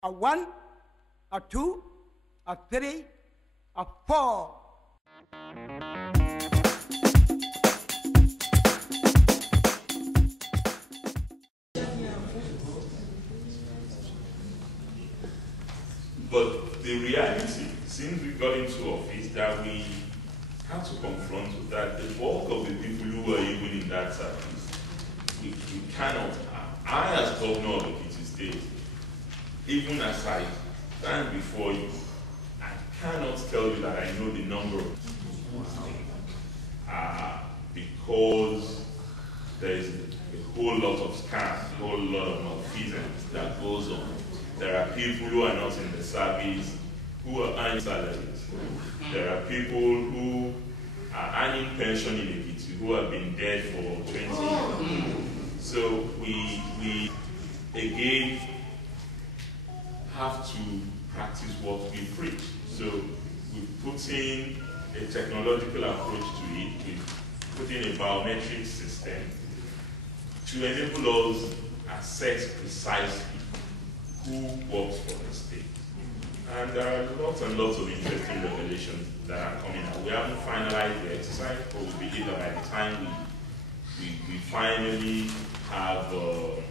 a 1, a 2, a 3, a 4. But the reality, since we got into office, that we had to confront with that the bulk of the people who were even in that service, we cannot. I, as governor of Ekiti State, even as I stand before you, I cannot tell you that I know the number of because there is a whole lot of scams, a whole lot of malfeasance that goes on. There are people who are not in the service who are earning salaries. There are people who are earning pension in Ekiti who have been dead for 20 years. So we again have to practice what we preach. So we put in a technological approach to it. We put in a biometric system to enable us assess precisely who works for the state. And there are lots and lots of interesting revelations that are coming out. We haven't finalized the exercise, but we believe that by the time we finally have the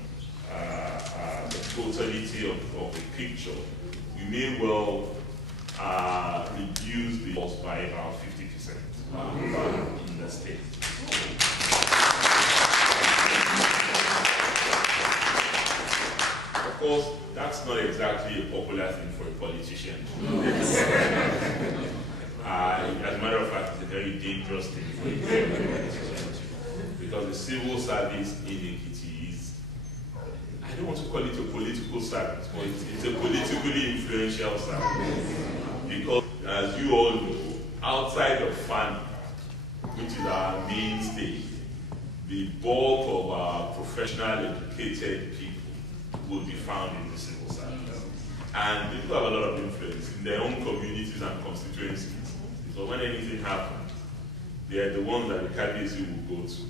totality of the picture, we may well reduce the cost by about 50% in the state. Of course, that's not exactly a popular thing for a politician. As a matter of fact, it's a very dangerous thing for a politician, because the civil service in Ekiti is, I don't want to call it a political service, but it's a politically influential service. Because, as you all know, outside of farming, which is our mainstay, the bulk of our professional educated people will be found in the civil service. And they do have a lot of influence in their own communities and constituencies. Because when anything happens, they are the ones that the candidates will go to,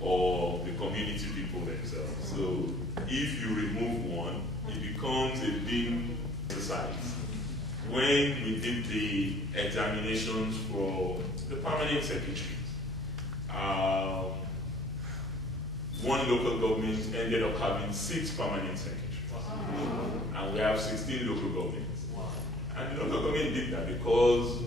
or the community people themselves. So if you remove one, it becomes a big exercise. When we did the examinations for the permanent secretaries, one local government ended up having 6 permanent secretaries. And we have 16 local governments. And the local government did that because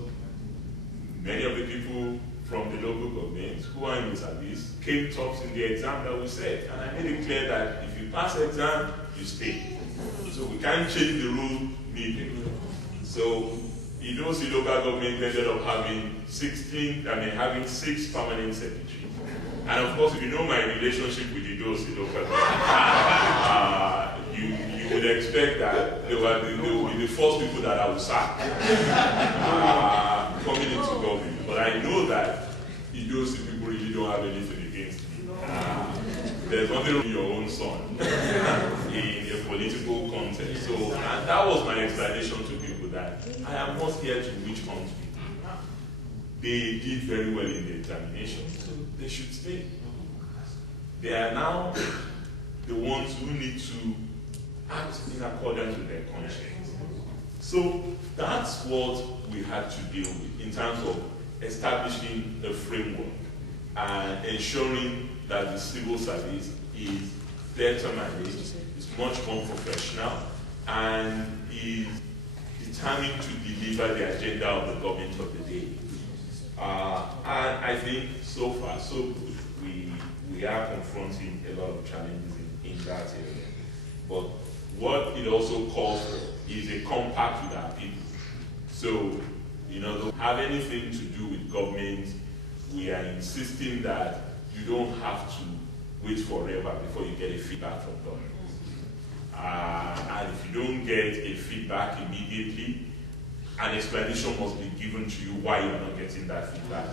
many of the people from the local government who are in the service came tops in the exam that we set. And I made it clear that if you pass the exam, you stay. So we can't change the rule midway. So Idosi local government ended up having 6 permanent secretaries. And of course, if you know my relationship with Idosi local government, you would expect that they will be the first people that I will sack coming into government. But I know that Idosi people really don't have anything against me. There's nothing wrong with your own son in a political context. So, and that was my explanation to people, that I am not here to witch hunt people. They did very well in the examination, so they should stay. They are now the ones who need to act in accordance with their conscience. So that's what we had to deal with in terms of establishing a framework and ensuring that the civil service is better managed, is much more professional, and is determined to deliver the agenda of the government of the day. And I think so far, so good. We are confronting a lot of challenges in that area. But what it also calls for is a compact with our people. So, don't have anything to do with government. We are insisting that you don't have to wait forever before you get a feedback from government. And if you don't get a feedback immediately, an explanation must be given to you why you're not getting that feedback.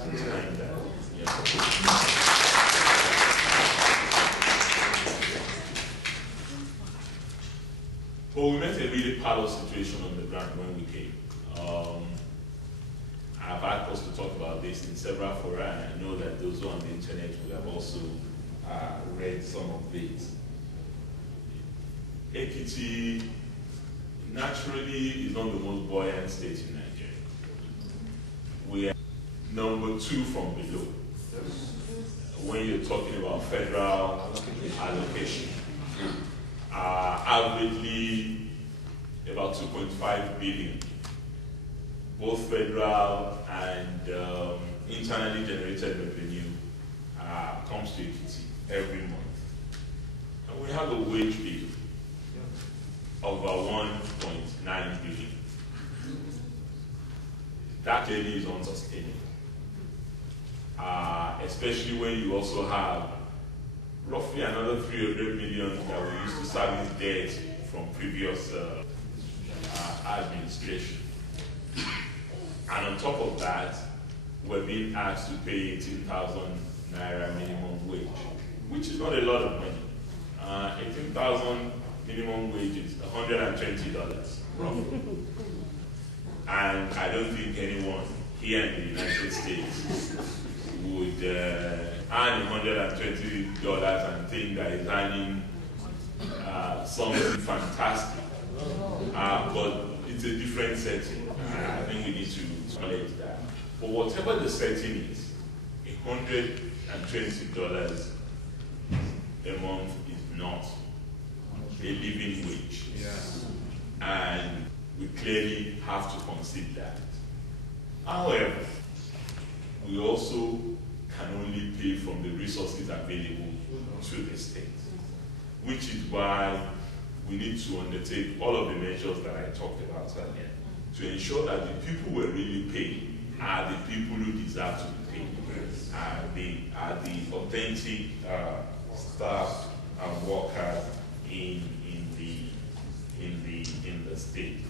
But we met a really parallel situation on the ground when we came. I've had us to talk about this in several fora, and I know that those who are on the internet will have also read some of it. Ekiti naturally is not the most buoyant state in Nigeria. We are number 2 from below. When you're talking about federal allocation, averagely about 2.5 billion, both federal and internally generated revenue comes to Ekiti every month. And we have a wage bill of about 1.9 billion. That clearly is unsustainable. Especially when you also have roughly another 300 million that we used to service debt from previous administration. And on top of that, we're being asked to pay 18,000 naira minimum wage, which is not a lot of money. 18,000 minimum wage is $120 roughly. And I don't think anyone here in the United States would earn $120 and think that he's earning something fantastic. But it's a different setting. I think we need to acknowledge that. But whatever the setting is, $120 a month is not a living wage. Yeah. And we clearly have to consider that. However, we also can only pay from the resources available to the state, which is why we need to undertake all of the measures that I talked about earlier to ensure that the people we're really paying are the people who deserve to be paid, are the authentic staff and workers in the state.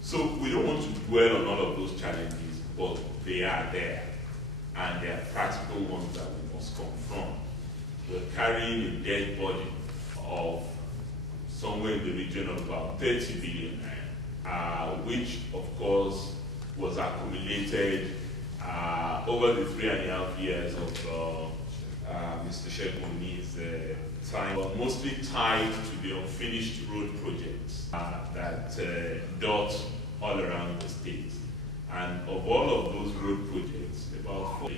So we don't want to dwell on all of those challenges, but they are there, and they are practical ones that we must confront. We're carrying a dead body of somewhere in the region of about 30 billion, which of course was accumulated over the 3.5 years of Mr. Shegun's time, but mostly tied to the unfinished road projects that dot all around the state. And of all of those road projects, about 4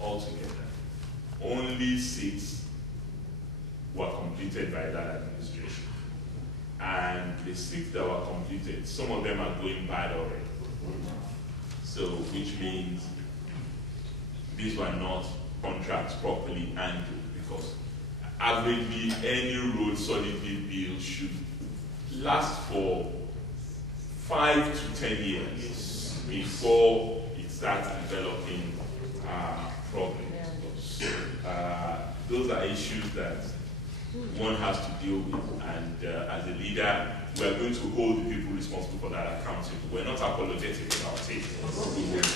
altogether, only 6 were completed by that administration. And the 6 that were completed, some of them are going bad already. So, which means these were not contracts properly handled, because averagely any road solidly built should last for 5 to 10 years before it starts developing problems. Those are issues that one has to deal with, and as a leader, we are going to hold the people responsible for that accountable. We're not apologetic about it. We will do.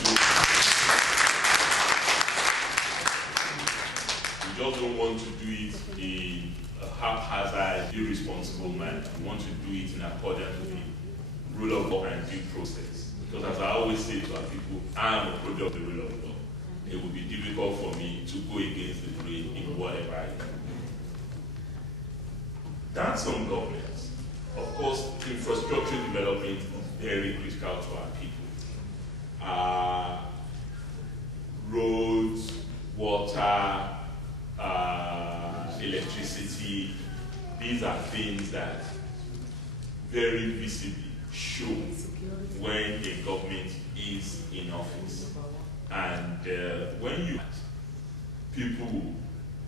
We just don't want to do it in a haphazard, irresponsible manner. We want to do it in accordance with the rule of law and due process. Because as I always say to our people, I am a product of the rule of law. It would be difficult for me to go against the grain in whatever I do. That's on governments. Of course, infrastructure development is very critical to our people. Roads, water, electricity, these are things that very visibly show when a government is in office. And when you people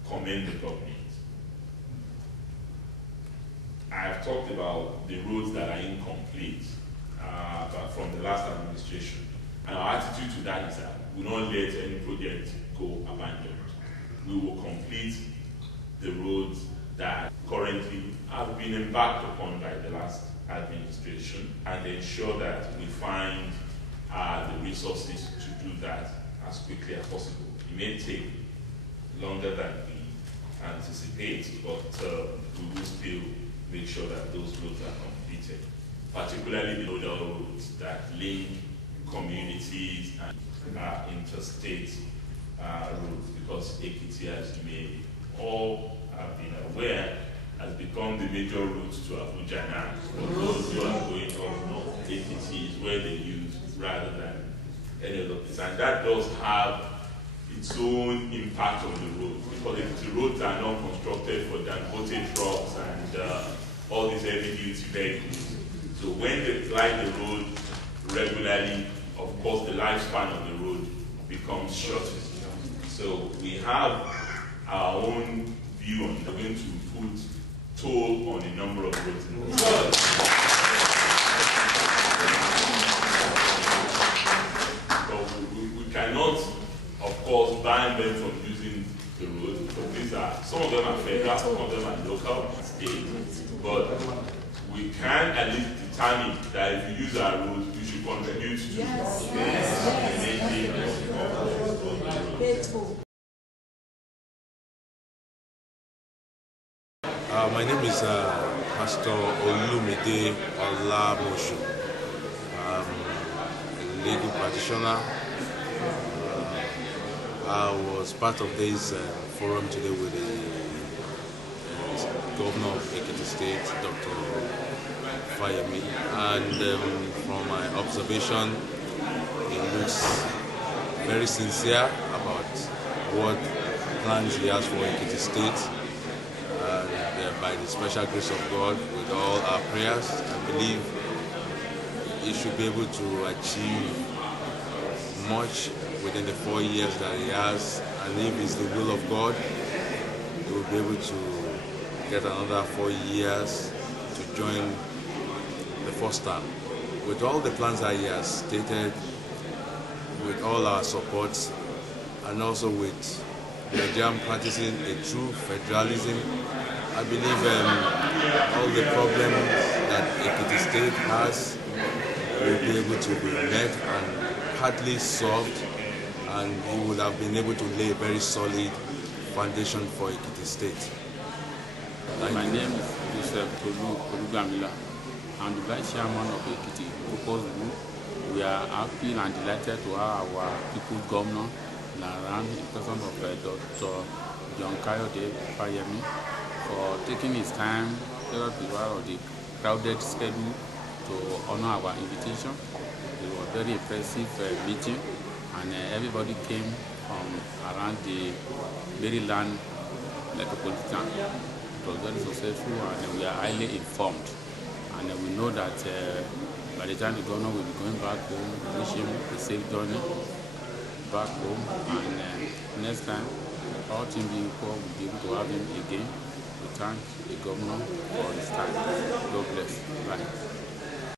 commend the government. I've talked about the roads that are incomplete from the last administration. And our attitude to that is that we will not let any project go abandoned. We will complete the roads that currently have been embarked upon by the last administration, and ensure that we find the resources to do that as quickly as possible. It may take longer than we anticipate, but we will still make sure that those roads are completed, particularly the nodal roads that link communities and interstate roads, because Ekiti, as you may all have been aware, has become the major route to Abuja now for those who are going where they use rather than any other place. And that does have its own impact on the road, because if the roads are not constructed for Dangote trucks and all these heavy-duty vehicles, so when they ply the road regularly, of course the lifespan of the road becomes shorter. So we have our own view on going to put toll on a number of roads in the world. But we cannot, of course, ban them from using the road, because these are, some of them are federal, some of them are local, state, but we can at least determine that if you use our roads, you should contribute to the maintaining of the road. My name is Pastor Olumide Olamoshu. I'm a legal practitioner. I was part of this forum today with the Governor of Ekiti State, Dr. Fayemi, and from my observation, he looks very sincere about what plans he has for Ekiti State. By the special grace of God, with all our prayers, I believe he should be able to achieve much within the 4 years that he has, and if it's the will of God, he will be able to get another 4 years to join the first term. With all the plans that he has stated, with all our support, and also with Nigerian practicing a true federalism, I believe all the problems that Ekiti State has will be able to be met and partly solved, and he would have been able to lay a very solid foundation for Ekiti State. My name is Joseph Tolu. I'm the Vice Chairman of Ekiti Focus Group. We are happy and delighted to have our People's Governor around in person of Dr. Kayode Fayemi, for taking his time out of the crowded schedule to honor our invitation. It was a very impressive meeting, and everybody came from around the Maryland metropolitan. It was very successful, and we are highly informed. And we know that by the time the governor will be going back home, we wish him a safe journey back home, and next time, all things being equal, we'll be able to have him again. We thank the governor for his time. God bless. Bye.